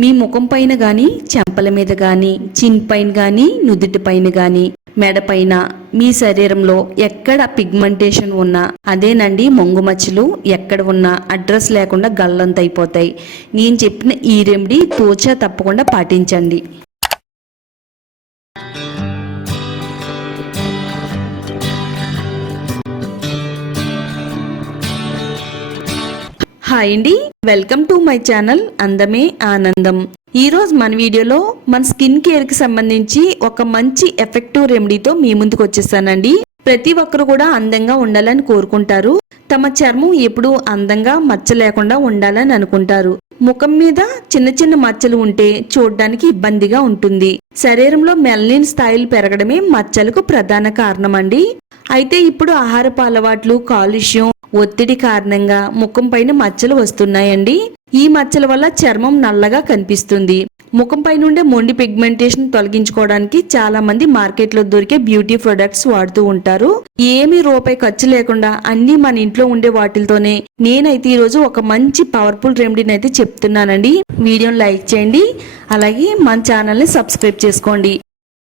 మీ ముఖం పైన గాని చెంపల మీద గాని చిన్ పైన గాని నుదుటి పైన గాని మెడపైన మీ శరీరంలో ఎక్కడ పిగ్మెంటేషన్ ఉన్నా అదేనండి మొంగు మచ్చలు ఎక్కడ ఉన్నా అడ్రస్ లేకుండా గల్లంత అయిపోతాయి. నేను చెప్పిన ఈ రెమెడీ తోచా తప్పకుండా పాటించండి. హాయ్ అండి. వెల్కమ్ టు మై ఛానల్ అందమే ఆనందం. ఈ రోజు మన వీడియోలో మన స్కిన్ కేర్కి సంబంధించి ఒక మంచి ఎఫెక్టివ్ రెమెడీతో మీ ముందుకు వచ్చేసానండి. ప్రతి ఒక్కరు కూడా అందంగా ఉండాలని కోరుకుంటారు. తమ చర్మం ఎప్పుడూ అందంగా మచ్చ లేకుండా ఉండాలని అనుకుంటారు. ముఖం మీద చిన్న చిన్న మచ్చలు ఉంటే చూడడానికి ఇబ్బందిగా ఉంటుంది. శరీరంలో మెలనిన్ స్థాయిలు పెరగడమే మచ్చలకు ప్రధాన కారణం అండి అయితే ఇప్పుడు ఆహారపు అలవాట్లు కాలుష్యం ఒత్తిడి కారణంగా ముఖం పైన మచ్చలు వస్తున్నాయండి. ఈ మచ్చల వల్ల చర్మం నల్లగా కనిపిస్తుంది. ముఖం పై నుండే మొండి పిగ్మెంటేషన్ తొలగించుకోవడానికి చాలా మంది మార్కెట్లో దొరికే బ్యూటీ ప్రొడక్ట్స్ వాడుతూ ఉంటారు. ఏమీ రూపాయి ఖర్చు లేకుండా అన్ని మన ఇంట్లో ఉండే వాటితోనే నేనైతే ఈ రోజు ఒక మంచి పవర్ఫుల్ రెమెడీని అయితే చెప్తున్నానండి. వీడియోని లైక్ చేయండి. అలాగే మన ఛానల్ని సబ్స్క్రైబ్ చేసుకోండి.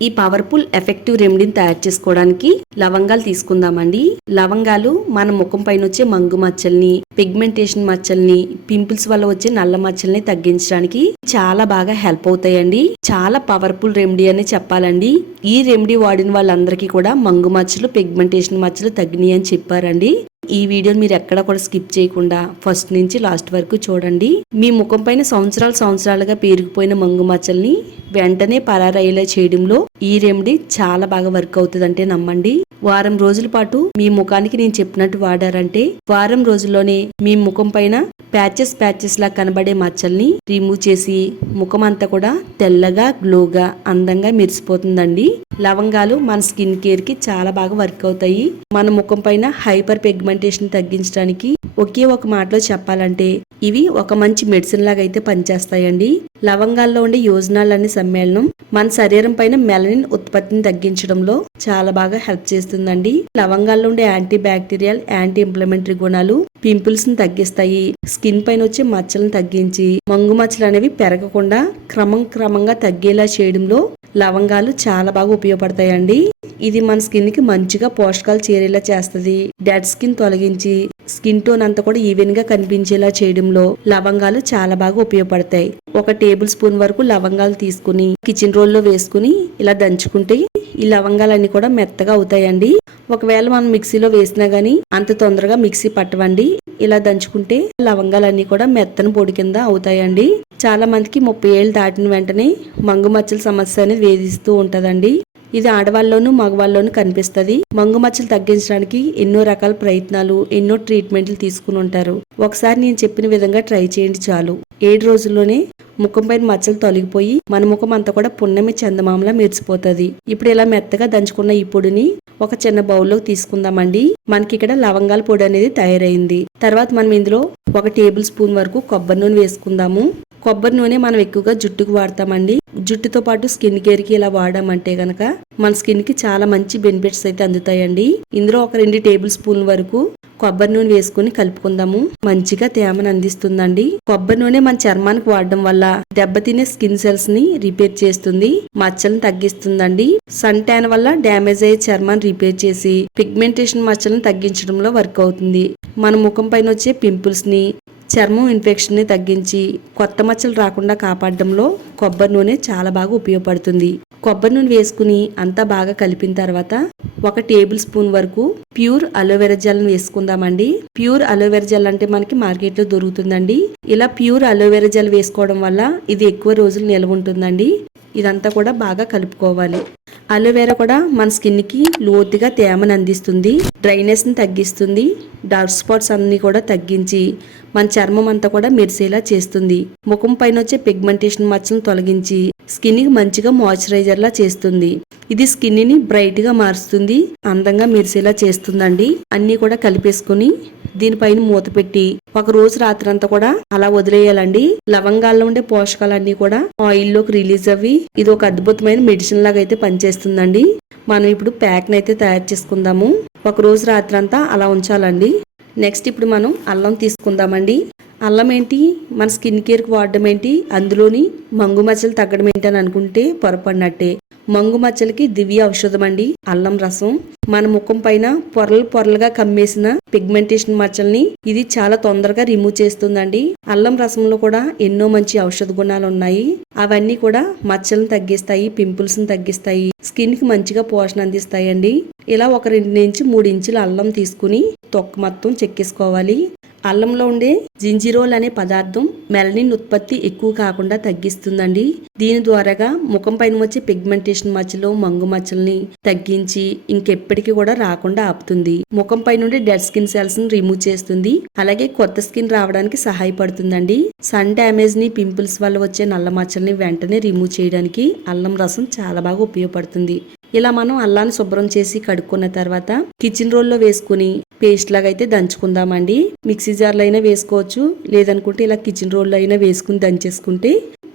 ఈ పవర్ఫుల్ ఎఫెక్టివ్ రెమెడీని తయారు చేసుకోవడానికి లవంగాలు తీసుకుందామండి. లవంగాలు మన ముఖం పైన వచ్చే మంగు మచ్చల్ని పిగ్మెంటేషన్ మచ్చల్ని పింపుల్స్ వల్ల వచ్చే నల్ల మచ్చల్ని తగ్గించడానికి చాలా బాగా హెల్ప్ అవుతాయండి. చాలా పవర్ఫుల్ రెమెడీ అని చెప్పాలండి. ఈ రెమెడీ వాడిన వాళ్ళందరికీ కూడా మంగు మచ్చలు పిగ్మెంటేషన్ మచ్చలు తగ్గినాయి అని చెప్పారండి. ఈ వీడియోని మీరు ఎక్కడ కూడా స్కిప్ చేయకుండా ఫస్ట్ నుంచి లాస్ట్ వరకు చూడండి. మీ ముఖం పైన సంవత్సరాలు సంవత్సరాలుగా పేరుకుపోయిన మంగు మచ్చల్ని వెంటనే పరారయ్యేలా చేయడంలో ఈ రెమెడీ చాలా బాగా వర్క్ అవుతుందంటే నమ్మండి. వారం రోజుల పాటు మీ ముఖానికి నేను చెప్పినట్టు వాడారంటే వారం రోజుల్లోనే మీ ముఖం పైన ప్యాచెస్ ప్యాచెస్ లా కనబడే మచ్చల్ని రిమూవ్ చేసి ముఖం అంతా కూడా తెల్లగా గ్లోగా అందంగా మెరిసిపోతుందండి. లవంగాలు మన స్కిన్ కేర్కి చాలా బాగా వర్క్ అవుతాయి. మన ముఖం పైన హైపర్ పిగ్మెంటేషన్ తగ్గించడానికి ఒకే ఒక మాటలో చెప్పాలంటే ఇవి ఒక మంచి మెడిసిన్ లాగా అయితే పనిచేస్తాయండి. లవంగాల్లో ఉండే యోజనాలన్నీ సమ్మేళనం. మన శరీరం పైన మెలనిన్ ఉత్పత్తిని తగ్గించడంలో చాలా బాగా హెల్ప్ చేస్తుందండి. లవంగాల్లో ఉండే యాంటీ బ్యాక్టీరియల్ యాంటీ ఇంప్లిమెంటరీ గుణాలు పింపుల్స్ని తగ్గిస్తాయి. స్కిన్ పైన వచ్చే మచ్చలను తగ్గించి మంగు మచ్చలు అనేవి పెరగకుండా క్రమం క్రమంగా తగ్గేలా చేయడంలో లవంగాలు చాలా బాగా ఉపయోగపడతాయండి. ఇది మన స్కిన్కి మంచిగా పోషకాలు చేరేలా చేస్తది. డెడ్ స్కిన్ తొలగించి స్కిన్ టోన్ అంతా కూడా ఈవెన్గా కనిపించేలా చేయడంలో లవంగాలు చాలా బాగా ఉపయోగపడతాయి. ఒక టేబుల్ స్పూన్ వరకు లవంగాలు తీసుకుని కిచెన్ రోల్లో వేసుకుని ఇలా దంచుకుంటే ఈ లవంగాలన్నీ కూడా మెత్తగా అవుతాయండి. ఒకవేళ మనం మిక్సీలో వేసినా గానీ అంత తొందరగా మిక్సీ పట్టవండి. ఇలా దంచుకుంటే లవంగాలన్నీ కూడా మెత్తని పొడి కింద అవుతాయండి. చాలా మందికి ముప్పై ఏళ్ళు దాటిన వెంటనే మంగు మచ్చల సమస్య అనేది వేధిస్తూ ఉంటదండి. ఇది ఆడవాళ్ళలోనూ మగవాళ్ళలోనూ కనిపిస్తది. మంగు మచ్చలు తగ్గించడానికి ఎన్నో రకాల ప్రయత్నాలు ఎన్నో ట్రీట్మెంట్లు తీసుకుని ఉంటారు. ఒకసారి నేను చెప్పిన విధంగా ట్రై చేయండి చాలు. ఏడు రోజుల్లోనే ముఖం పైన మచ్చలు తొలగిపోయి మన ముఖం అంతా కూడా పున్నమి చందమామలా మెరిసిపోతుంది. ఇప్పుడు ఇలా మెత్తగా దంచుకున్న ఈ పొడిని ఒక చిన్న బౌల్లోకి తీసుకుందామండి. మనకి ఇక్కడ లవంగాల పొడి అనేది తయారైంది. తర్వాత మనం ఇందులో ఒక టేబుల్ స్పూన్ వరకు కొబ్బరి నూనె వేసుకుందాము. కొబ్బరి నూనె మనం ఎక్కువగా జుట్టుకు వాడతామండి. జుట్టుతో పాటు స్కిన్ కేర్కి ఇలా వాడామంటే గనక మన స్కిన్కి చాలా మంచి బెనిఫిట్స్ అయితే అందుతాయండి. ఇందులో ఒక రెండు టేబుల్ స్పూన్ వరకు కొబ్బరి నూనె వేసుకుని కలుపుకుందాము. మంచిగా తేమను అందిస్తుందండి. కొబ్బరి నూనె మన చర్మానికి వాడడం వల్ల దెబ్బతినే స్కిన్ సెల్స్ని రిపేర్ చేస్తుంది. మచ్చలను తగ్గిస్తుందండి. సన్ ట్యాన్ వల్ల డ్యామేజ్ అయ్యే చర్మాన్ని రిపేర్ చేసి పిగ్మెంటేషన్ మచ్చలను తగ్గించడంలో వర్క్ అవుతుంది. మన ముఖం పైన వచ్చే పింపుల్స్ని చర్మం ఇన్ఫెక్షన్ని తగ్గించి కొత్త మచ్చలు రాకుండా కాపాడడంలో కొబ్బరి నూనె చాలా బాగా ఉపయోగపడుతుంది. కొబ్బరి నూనె వేసుకుని అంతా బాగా కలిపిన తర్వాత ఒక టేబుల్ స్పూన్ వరకు ప్యూర్ అలోవెరా జెల్ వేసుకుందామండి. ప్యూర్ అలోవెరా జెల్ అంటే మనకి మార్కెట్లో దొరుకుతుందండి. ఇలా ప్యూర్ అలోవెరా జెల్ వేసుకోవడం వల్ల ఇది ఎక్కువ రోజులు నిల్వ ఉంటుందండి. ఇదంతా కూడా బాగా కలుపుకోవాలి. అలోవెరా కూడా మన స్కిన్కి లోతుగా తేమను అందిస్తుంది డ్రైనెస్ని తగ్గిస్తుంది డార్క్ స్పాట్స్ అన్ని కూడా తగ్గించి మన చర్మం అంతా కూడా మెరిసేలా చేస్తుంది. ముఖం పైన వచ్చే పిగ్మెంటేషన్ మచ్చను తొలగించి స్కిన్కి మంచిగా మాయిశ్చరైజర్లా చేస్తుంది. ఇది స్కిన్ని బ్రైట్గా మారుస్తుంది అందంగా మెరిసేలా చేస్తుందండి. అన్నీ కూడా కలిపేసుకుని దీనిపైన మూత పెట్టి ఒక రోజు రాత్రి అంతా కూడా అలా వదిలేయాలండి. లవంగాల్లో ఉండే పోషకాలన్నీ కూడా ఆయిల్లోకి రిలీజ్ అవి ఇది ఒక అద్భుతమైన మెడిసిన్ లాగా అయితే పనిచేస్తుందండి. మనం ఇప్పుడు ప్యాక్ అయితే తయారు చేసుకుందాము. ఒక రోజు రాత్రి అంతా అలా ఉంచాలండి. నెక్స్ట్ ఇప్పుడు మనం అల్లం తీసుకుందామండి. అల్లం ఏంటి? మన స్కిన్ కేర్కి వాడడం ఏంటి? అందులోని మంగు మచ్చలు తగ్గడం ఏంటి అని అనుకుంటే పొరపడినట్టే. మంగు మచ్చలకి దివ్య ఔషధం అండి. అల్లం రసం. మన ముఖం పైన పొరలు పొరలుగా కమ్మేసిన పిగ్మెంటేషన్ మచ్చల్ని ఇది చాలా తొందరగా రిమూవ్ చేస్తుందండి. అల్లం రసంలో కూడా ఎన్నో మంచి ఔషధ గుణాలు ఉన్నాయి. అవన్నీ కూడా మచ్చలను తగ్గిస్తాయి పింపుల్స్ని తగ్గిస్తాయి స్కిన్కి మంచిగా పోషణ అందిస్తాయండి. ఇలా ఒక రెండు నుంచి మూడు ఇంచుల అల్లం తీసుకుని తొక్క మొత్తం చెక్కేసుకోవాలి. అల్లంలో ఉండే జింజిరోల్ అనే పదార్థం మెలనిన్ ఉత్పత్తి ఎక్కువ కాకుండా తగ్గిస్తుందండి. దీని ద్వారాగా ముఖం పైన వచ్చే పిగ్మెంటేషన్ మచ్చలు మంగు మచ్చల్ని తగ్గించి ఇంకెప్పటికీ కూడా రాకుండా ఆపుతుంది. ముఖం పైన నుండి డెడ్ స్కిన్ సెల్స్ని రిమూవ్ చేస్తుంది. అలాగే కొత్త స్కిన్ రావడానికి సహాయపడుతుందండి. సన్ డ్యామేజ్ని పింపుల్స్ వల్ల వచ్చే నల్ల మచ్చల్ని వెంటనే రిమూవ్ చేయడానికి అల్లం రసం చాలా బాగా ఉపయోగపడుతుంది. ఇలా మనం అల్లాన్ని శుభ్రం చేసి కడుక్కున్న తర్వాత కిచెన్ రోల్లో వేసుకుని పేస్ట్ లాగా అయితే దంచుకుందామండి. మిక్సీ జార్లో అయినా వేసుకోవచ్చు. లేదనుకుంటే ఇలా కిచెన్ రోల్లో అయినా వేసుకుని దంచేసుకుంటే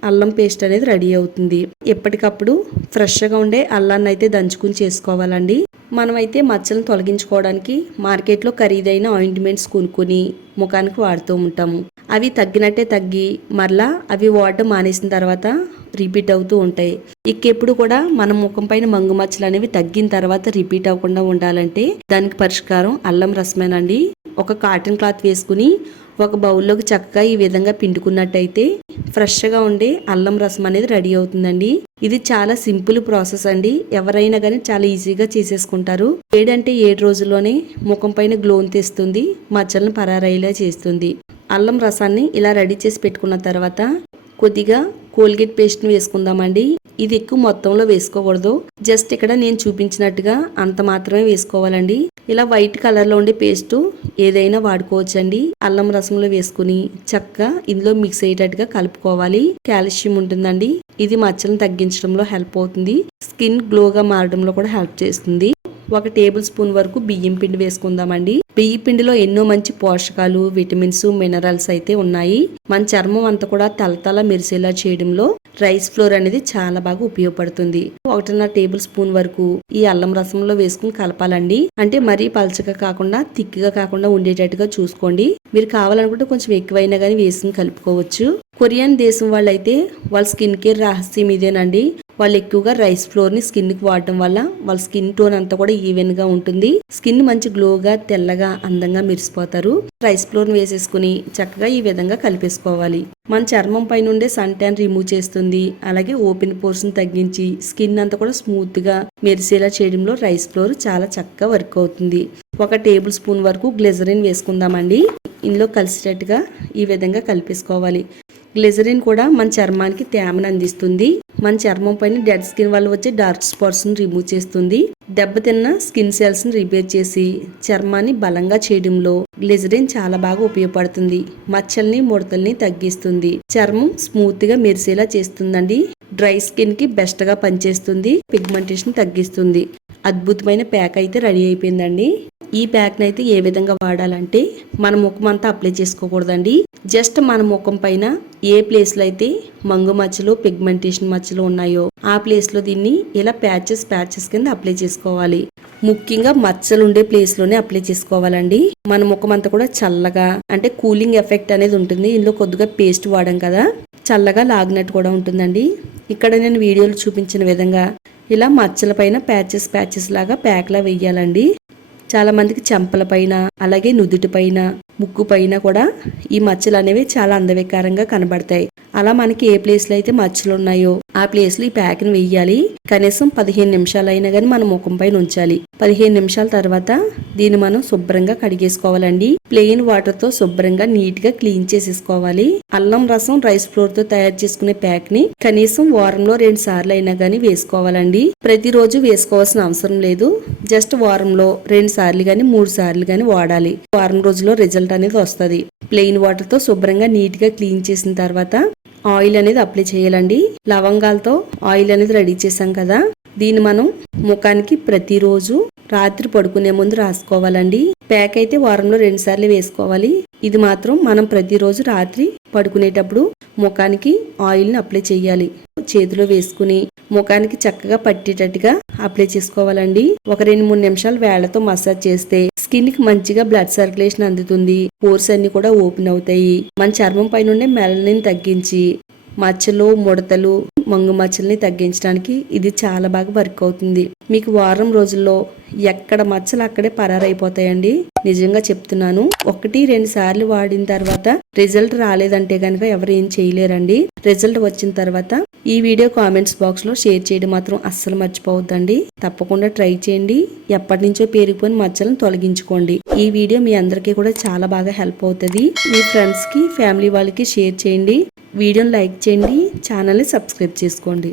అల్లం పేస్ట్ అనేది రెడీ అవుతుంది. ఎప్పటికప్పుడు ఫ్రెష్గా ఉండే అల్లాన్ని అయితే దంచుకుని చేసుకోవాలండి. మనమైతే మచ్చలను తొలగించుకోవడానికి మార్కెట్లో ఖరీదైన ఆయింట్మెంట్స్ కొనుక్కొని ముఖానికి వాడుతూ ఉంటాము. అవి తగ్గినట్టే తగ్గి మరలా అవి వాడడం మానేసిన తర్వాత రిపీట్ అవుతూ ఉంటాయి. ఎప్పుడు కూడా మన ముఖం పైన మంగు మచ్చలు అనేవి తగ్గిన తర్వాత రిపీట్ అవ్వకుండా ఉండాలంటే దానికి పరిష్కారం అల్లం రసమేనండి. ఒక కాటన్ క్లాత్ వేసుకుని ఒక బౌల్లోకి చక్కగా ఈ విధంగా పిండుకున్నట్టయితే ఫ్రెష్గా ఉండే అల్లం రసం అనేది రెడీ అవుతుందండి. ఇది చాలా సింపుల్ ప్రాసెస్ అండి. ఎవరైనా కానీ చాలా ఈజీగా చేసేసుకుంటారు. ఏడంటే ఏడు రోజుల్లోనే ముఖం పైన గ్లోన్ తెస్తుంది మచ్చలను పరారయ్యేలా చేస్తుంది. అల్లం రసాన్ని ఇలా రెడీ చేసి పెట్టుకున్న తర్వాత కొద్దిగా కోల్గేట్ పేస్ట్ని వేసుకుందామండి. ఇది ఎక్కువ మొత్తంలో వేసుకోకూడదు. జస్ట్ ఇక్కడ నేను చూపించినట్టుగా అంత మాత్రమే వేసుకోవాలండి. ఇలా వైట్ కలర్లో ఉండే పేస్ట్ ఏదైనా వాడుకోవచ్చండి. అల్లం రసంలో వేసుకుని చక్కగా ఇందులో మిక్స్ అయ్యేటట్టుగా కలుపుకోవాలి. కాల్షియం ఉంటుందండి. ఇది మచ్చలను తగ్గించడంలో హెల్ప్ అవుతుంది. స్కిన్ గ్లోగా మారడంలో కూడా హెల్ప్ చేస్తుంది. ఒక టేబుల్ స్పూన్ వరకు బియ్యం పిండి వేసుకుందామండి. బియ్య పిండిలో ఎన్నో మంచి పోషకాలు విటమిన్స్ మినరల్స్ అయితే ఉన్నాయి. మన చర్మం అంతా కూడా తలతల మెరిసేలా చేయడంలో రైస్ ఫ్లోర్ అనేది చాలా బాగా ఉపయోగపడుతుంది. ఒకటిన్నర టేబుల్ స్పూన్ వరకు ఈ అల్లం రసంలో వేసుకుని కలపాలండి. అంటే మరీ పలచగా కాకుండా తిక్కిగా కాకుండా ఉండేటట్టుగా చూసుకోండి. మీరు కావాలనుకుంటే కొంచెం ఎక్కువైనా కానీ వేసుకుని కలుపుకోవచ్చు. కొరియన్ దేశం వాళ్ళైతే వాళ్ళ స్కిన్ కేర్ రహస్యం ఇదేనండి. వాళ్ళు ఎక్కువగా రైస్ ఫ్లోర్ని స్కిన్కి వాడటం వల్ల వాళ్ళ స్కిన్ టోన్ అంతా కూడా ఈవెన్గా ఉంటుంది. స్కిన్ మంచి గ్లోగా తెల్లగా అందంగా మెరిసిపోతారు. రైస్ ఫ్లోర్ని వేసేసుకుని చక్కగా ఈ విధంగా కలిపేసుకోవాలి. మన చర్మం పైన ఉండే సన్ ట్యాన్ రిమూవ్ చేస్తుంది. అలాగే ఓపెన్ పోర్షన్ తగ్గించి స్కిన్ అంతా కూడా స్మూత్గా మెరిసేలా చేయడంలో రైస్ ఫ్లోర్ చాలా చక్కగా వర్క్ అవుతుంది. ఒక టేబుల్ స్పూన్ వరకు గ్లెజరిన్ వేసుకుందామండి. ఇందులో కలిసేటట్టుగా ఈ విధంగా కలిపేసుకోవాలి. గ్లెజరిన్ కూడా మన చర్మానికి తేమను అందిస్తుంది. మన చర్మం పైన డెడ్ స్కిన్ వల్ల వచ్చే డార్క్ స్పాట్స్ని రిమూవ్ చేస్తుంది. దెబ్బతిన్న స్కిన్ సెల్స్ని రిపేర్ చేసి చర్మాన్ని బలంగా చేయడంలో గ్లిజరిన్ చాలా బాగా ఉపయోగపడుతుంది. మచ్చల్ని ముడతల్ని తగ్గిస్తుంది. చర్మం స్మూత్గా మెరిసేలా చేస్తుందండి. డ్రై స్కిన్కి బెస్ట్గా పనిచేస్తుంది. పిగ్మెంటేషన్ తగ్గిస్తుంది. అద్భుతమైన ప్యాక్ అయితే రెడీ అయిపోయిందండి. ఈ ప్యాక్ని అయితే ఏ విధంగా వాడాలంటే మన ముఖం అంతా అప్లై చేసుకోకూడదండి. జస్ట్ మన ముఖం పైన ఏ ప్లేస్లో అయితే మంగు మచ్చలు పిగ్మెంటేషన్ మచ్చలు ఉన్నాయో ఆ ప్లేస్లో దీన్ని ఇలా ప్యాచెస్ ప్యాచెస్ కింద అప్లై చేసుకోవాలి. ముఖ్యంగా మచ్చలు ఉండే ప్లేస్లోనే అప్లై చేసుకోవాలండి. మన ముఖం అంతా కూడా చల్లగా అంటే కూలింగ్ ఎఫెక్ట్ అనేది ఉంటుంది. ఇందులో కొద్దిగా పేస్ట్ వాడాం కదా చల్లగా లాగినట్టు కూడా ఉంటుందండి. ఇక్కడ నేను వీడియోలు చూపించిన విధంగా ఇలా మచ్చల పైన ప్యాచెస్ ప్యాచెస్ లాగా ప్యాక్లా వెయ్యాలండి. చాలా మందికి చెంపల పైన అలాగే నుదుటి పైన ముక్కు పైన కూడా ఈ మచ్చలు అనేవి చాలా అందవికారంగా కనబడతాయి. అలా మనకి ఏ ప్లేస్లో అయితే మచ్చలు ఉన్నాయో ఆ ప్లేస్లో ఈ ప్యాక్ని వెయ్యాలి. కనీసం పదిహేను నిమిషాలు అయినా కానీ మన ముఖం పైన ఉంచాలి. పదిహేను నిమిషాల తర్వాత దీన్ని మనం శుభ్రంగా కడిగేసుకోవాలండి. ప్లెయిన్ వాటర్తో శుభ్రంగా నీట్గా క్లీన్ చేసేసుకోవాలి. అల్లం రసం రైస్ ఫ్లోర్తో తయారు చేసుకునే ప్యాక్ని కనీసం వారంలో రెండు సార్లు అయినా కానీ వేసుకోవాలండి. ప్రతిరోజు వేసుకోవాల్సిన అవసరం లేదు. జస్ట్ వారంలో రెండు సార్లు గాని మూడు సార్లు గాని వాడాలి. వారం రోజుల్లో రిజల్ట్ అనేది వస్తుంది. ప్లెయిన్ వాటర్తో శుభ్రంగా నీట్గా క్లీన్ చేసిన తర్వాత ఆయిల్ అనేది అప్లై చేయాలండి. లవంగాలతో ఆయిల్ అనేది రెడీ చేసాం కదా. దీన్ని మనం ముఖానికి ప్రతిరోజు రాత్రి పడుకునే ముందు రాసుకోవాలండి. ప్యాక్ అయితే వారంలో రెండు సార్లు వేసుకోవాలి. ఇది మాత్రం మనం ప్రతిరోజు రాత్రి పడుకునేటప్పుడు ముఖానికి ఆయిల్ని అప్లై చేయాలి. చేతిలో వేసుకుని ముఖానికి చక్కగా పట్టేటట్టుగా అప్లై చేసుకోవాలండి. ఒక రెండు మూడు నిమిషాలు వేళ్ళతో మసాజ్ చేస్తే స్కిన్కి మంచిగా బ్లడ్ సర్క్యులేషన్ అందుతుంది. పోర్స్ అన్ని కూడా ఓపెన్ అవుతాయి. మన చర్మం పైన ఉండే మెలనిని తగ్గించి మచ్చలు ముడతలు మంగు మచ్చల్ని తగ్గించడానికి ఇది చాలా బాగా వర్క్ అవుతుంది. మీకు వారం రోజుల్లో ఎక్కడ మచ్చలు అక్కడే పరారైపోతాయండి. నిజంగా చెప్తున్నాను ఒకటి రెండు సార్లు వాడిన తర్వాత రిజల్ట్ రాలేదంటే కనుక ఎవరు ఏం చేయలేరండి. రిజల్ట్ వచ్చిన తర్వాత ఈ వీడియో కామెంట్స్ బాక్స్లో షేర్ చేయడం మాత్రం అస్సలు మర్చిపోవద్దండి. తప్పకుండా ట్రై చేయండి. ఎప్పటి నుంచో పేరుకుపోయిన మచ్చలను తొలగించుకోండి. ఈ వీడియో మీ అందరికీ కూడా చాలా బాగా హెల్ప్ అవుతుంది. మీ ఫ్రెండ్స్కి ఫ్యామిలీ వాళ్ళకి షేర్ చేయండి. వీడియోని లైక్ చేయండి. ఛానల్ని సబ్స్క్రైబ్ చేసుకోండి.